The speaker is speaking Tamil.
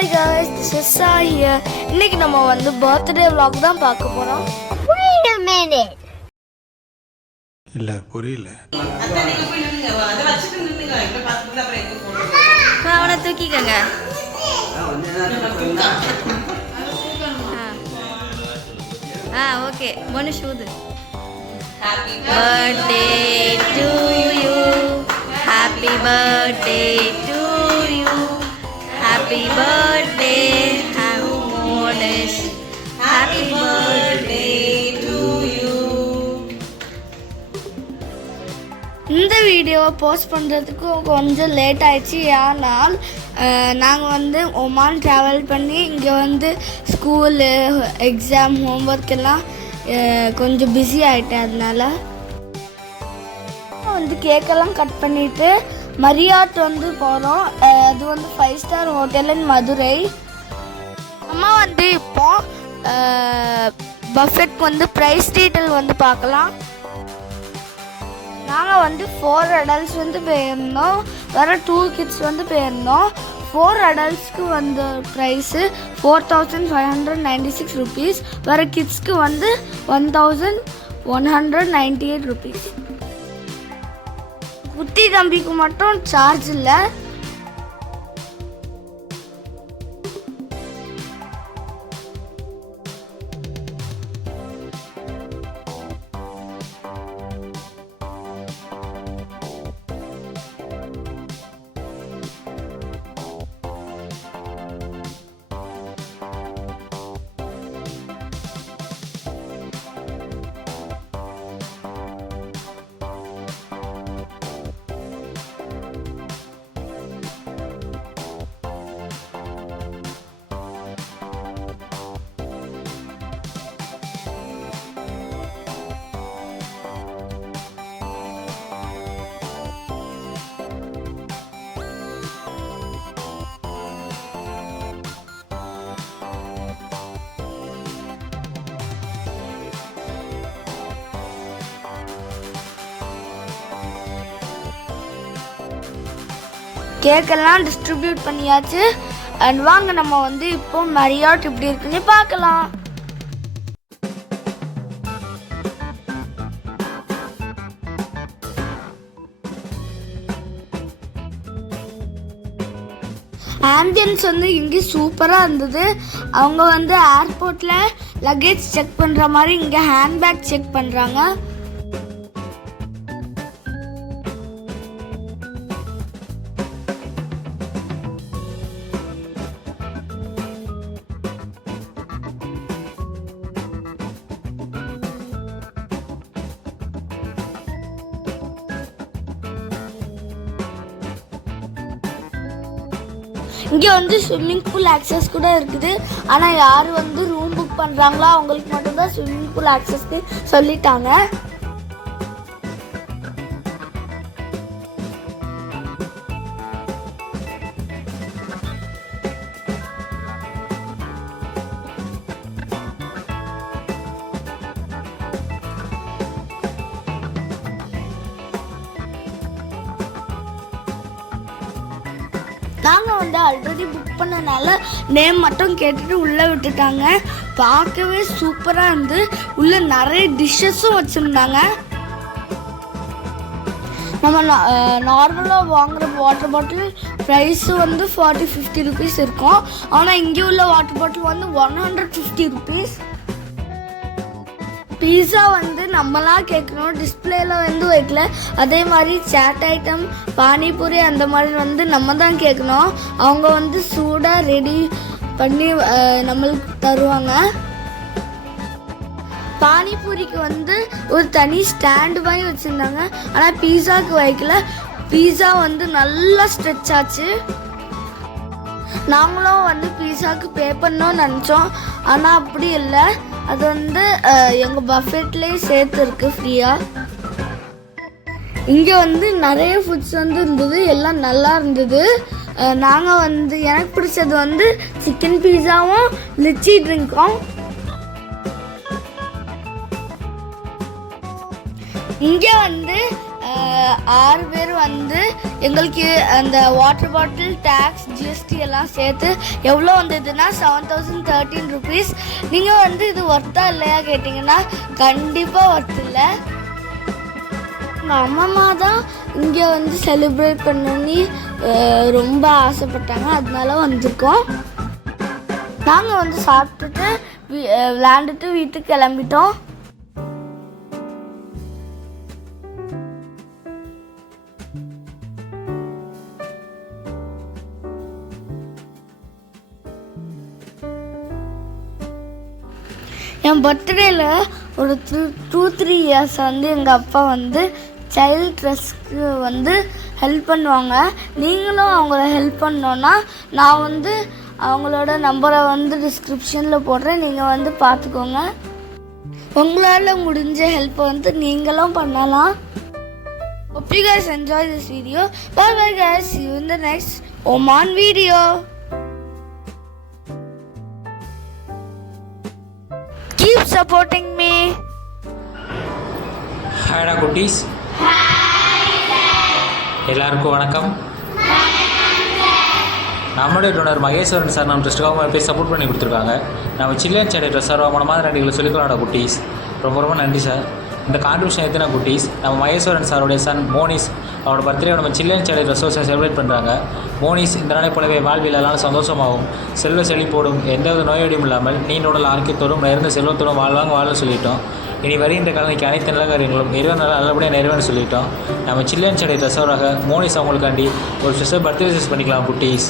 Hi guys, this is Sai here. இன்னைக்கு நம்ம வந்து birthday vlog தான் பார்க்க போறோம். Wait a minute. இல்ல புரியல. அத நீங்க போய் நில்லுங்க. அத வச்சிட்டு நில்லுங்க. இங்க பாத்துட்டு அப்புறம் எங்க போறீங்க? அவனை தூக்கிக்கங்க. ஓகே. ஒன்னு ஷூது. Happy birthday to you. Happy birthday to you. Happy birthday, Monesh. Happy birthday to you. இந்த வீடியோவை போஸ்ட் பண்ணுறதுக்கு கொஞ்சம் லேட் ஆயிடுச்சு. ஆனால் நாங்கள் வந்து ஒமான் ட்ராவல் பண்ணி இங்கே வந்து ஸ்கூலு எக்ஸாம் ஹோம்ஒர்க் எல்லாம் கொஞ்சம் பிஸி ஆகிட்டேன். அதனால வந்து கேக்கெல்லாம் கட் பண்ணிவிட்டு மரியாட் வந்து போகிறோம். அது வந்து 5 ஸ்டார் ஹோட்டல் இன் மதுரை. அம்மா வந்து இப்போ பஃபெட்க்கு வந்து ப்ரைஸ் டீட்டெயில் வந்து பார்க்கலாம். நாங்கள் வந்து 4 அடல்ட்ஸ் வந்து போயிருந்தோம், வேறு 2 கிட்ஸ் வந்து போயிருந்தோம். 4 அடல்ட்ஸ்க்கு வந்து ப்ரைஸு 4596 ருபீஸ், வேறு கிட்ஸ்க்கு வந்து 1198 ருபீஸ். குட்டி தம்பிக்கு மட்டும் சார்ஜ் இல்லை. கேக்கெல்லாம் டிஸ்ட்ரிபியூட் பண்ணியாச்சு. அண்ட் வாங்க நம்ம வந்து இப்போ மரியாட் இப்படி இருக்குன்னு பார்க்கலாம். ஆம்பியன்ஸ் வந்து இங்கே சூப்பராக இருந்தது. அவங்க வந்து ஏர்போர்ட்டில் லக்கேஜ் செக் பண்ணுற மாதிரி இங்கே ஹேண்ட்பேக் செக் பண்ணுறாங்க. இங்கே வந்து ஸ்விம்மிங் பூல் ஆக்சஸ் கூட இருக்குது. ஆனால் யார் வந்து ரூம் புக் பண்ணுறாங்களோ அவங்களுக்கு மட்டும்தான் ஸ்விம்மிங் பூல் ஆக்சஸ்க்கு சொல்லிட்டாங்க. நாங்கள் வந்து ஆல்ரெடி புக் பண்ணனால நேம் மட்டும் கேட்டுட்டு உள்ளே விட்டுட்டாங்க. பார்க்கவே சூப்பராக இருந்து உள்ளே நிறைய டிஷ்ஷஸும் வச்சுருந்தாங்க. நம்ம நார்மலாக வாங்குகிற வாட்டர் பாட்டில் ப்ரைஸு வந்து 40-50 ருபீஸ் இருக்கும். ஆனால் இங்கே உள்ள வாட்டர் பாட்டில் வந்து 150 ருபீஸ். பீஸா வந்து நம்மளாம் கேட்கணும், டிஸ்பிளேல வந்து வைக்கல. அதே மாதிரி சாட் ஐட்டம் பானிபூரி அந்த மாதிரி வந்து நம்ம தான் கேட்கணும். அவங்க வந்து சூடாக ரெடி பண்ணி நம்மளுக்கு தருவாங்க. பானிபூரிக்கு வந்து ஒரு தனி ஸ்டாண்டு மாதிரி வச்சுருந்தாங்க. ஆனால் பீஸாவுக்கு வைக்கல. பீஸா வந்து நல்லா ஸ்ட்ரெச் ஆச்சு. நாங்களும் வந்து பீஸாவுக்கு பே பண்ணோன்னு நினச்சோம், ஆனால் அப்படி இல்லை. அது வந்து எங்கள் பஃபெட்லேயே சேர்த்து இருக்கு ஃப்ரீயாக. இங்கே வந்து நிறைய ஃபுட்ஸ் வந்து இருந்தது, எல்லாம் நல்லா இருந்தது. நாங்கள் வந்து எனக்கு பிடிச்சது வந்து சிக்கன் பீஸாவும் லிச்சி ட்ரிங்க்கும். இங்கே வந்து 6 பேர் வந்து எங்களுக்கு அந்த வாட்டர் பாட்டில் டேக்ஸ் ஜிஎஸ்டி எல்லாம் சேர்த்து எவ்வளோ வந்ததுன்னா 7013 ருபீஸ். நீங்கள் வந்து இது ஒர்த்தா இல்லையா கேட்டிங்கன்னா கண்டிப்பாக ஒர்த் இல்லை. எங்கள் அம்மா தான் இங்கே வந்து செலிப்ரேட் பண்ணி ரொம்ப ஆசைப்பட்டாங்க, அதனால வந்திருக்கோம். நாங்கள் வந்து சாப்பிட்டுட்டு விளையாண்டுட்டு வீட்டுக்கு கிளம்பிட்டோம். என் பர்த்டேயில் ஒரு 2-3 இயர்ஸ் வந்து எங்கள் அப்பா வந்து சைல்ட் ட்ரெஸ்க்கு வந்து ஹெல்ப் பண்ணுவாங்க. நீங்களும் அவங்கள ஹெல்ப் பண்ணோன்னா நான் வந்து அவங்களோட நம்பரை வந்து டிஸ்கிரிப்ஷனில் போடுறேன், நீங்கள் வந்து பார்த்துக்கோங்க. உங்களால் முடிஞ்ச ஹெல்ப்பை வந்து நீங்களும் பண்ணலாம். Hope you guys enjoy this video. Bye bye guys, see you in the next Oman video. Keep supporting me. ஹாய்டா குட்டீஸ், எல்லாருக்கும் வணக்கம். நம்மளுடைய டோனர் மகேஸ்வரன் சார் நம்ம ட்ரெஸ்ட்டுக்காக போய் சப்போர்ட் பண்ணி கொடுத்துருக்காங்க. நம்ம சில்ட்ரன் சேனல் ட்ரெஸ் சார் மூலமாக 2 கிலோ சொல்லிக்கலாம்டா குட்டீஸ். ரொம்ப ரொம்ப நன்றி சார். இந்த கான்ட்ரிபியூஷன் எத்தனை குட்டீஸ், நம்ம மகேஸ்வரன் சாருடைய சன் மோனிஸ் அவரோட பர்த்டே நம்ம சில்ட்ரன் சேனல் ட்ரெஸ்ஸை செலிப்ரேட் பண்ணுறாங்க. மோனிஸ் இந்த நாளை போலவே வாழ்வில் எல்லாம் சந்தோஷமாகவும் செல்வ செழிப்போடும் எந்தவித நோயடியும் இல்லாமல் நீண்டோடல் ஆரோக்கியத்தோடும் நிறைந்த செல்வத்தோடும் வாழ்வாங்க வாழ சொல்லிட்டோம். இனி வருகின்ற காலனிக்கு அனைத்து நல்ல காரியங்களும் நல்லபடியாக நிறைவேன்னு சொல்லிட்டோம். நம்ம சில்ட்ரன் சேனல் ட்ரெஸ்ஸோராக மோனிஸ் அவங்களுக்காண்டி ஒரு ஸ்பெஷல் பர்த்டே விஷஸ் பண்ணிக்கலாம் குட்டீஸ்.